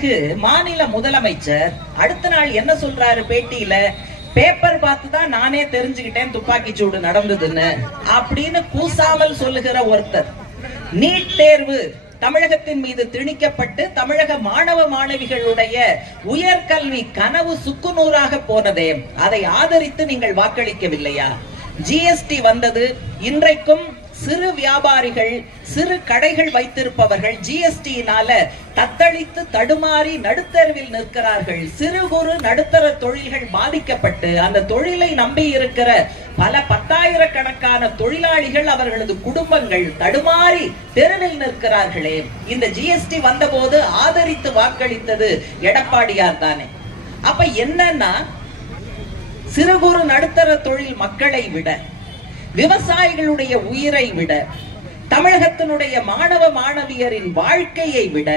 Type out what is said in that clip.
பிறகு மாநில முதலமைச்சர் அடுத்த நாள் என்ன சொல்றாரு பேட்டியில, பேப்பர் பார்த்து தான் நானே தெரிஞ்சுக்கிட்டேன் துப்பாக்கி சூடு நடந்ததுன்னு அப்படின்னு கூசாமல் சொல்லுகிற ஒருத்தர். நீட் தேர்வு தமிழகத்தின் மீது திணிக்கப்பட்டு தமிழக மாணவ மாணவிகளுடைய உயர்கல்வி கனவு சுக்குநூறாக போனதே, அதை ஆதரித்து நீங்கள் வாக்களிக்கவில்லையா? ஜிஎஸ்டி வந்தது. இன்றைக்கும் சிறு வியாபாரிகள், சிறு கடைகள் வைத்திருப்பவர்கள் ஜிஎஸ்டியினால தத்தளித்து தடுமாறி நடுத்தருவில் நிற்கிறார்கள். சிறு குறு நடுத்தர தொழில்கள் பாதிக்கப்பட்டு அந்த தொழிலை நம்பி இருக்கிற பல பத்தாயிரக்கணக்கான தொழிலாளிகள், அவர்களது குடும்பங்கள் தடுமாறி தெருவில் நிற்கிறார்களே. இந்த ஜிஎஸ்டி வந்தபோது ஆதரித்து வாக்களித்தது எடப்பாடியார் தானே. அப்ப என்னன்னா, சிறு குறு நடுத்தர தொழில் மக்களை விட, விவசாயிகளுடைய உயிரை விட, தமிழகத்தினுடைய மாணவ மாணவியரின் வாழ்க்கையை விட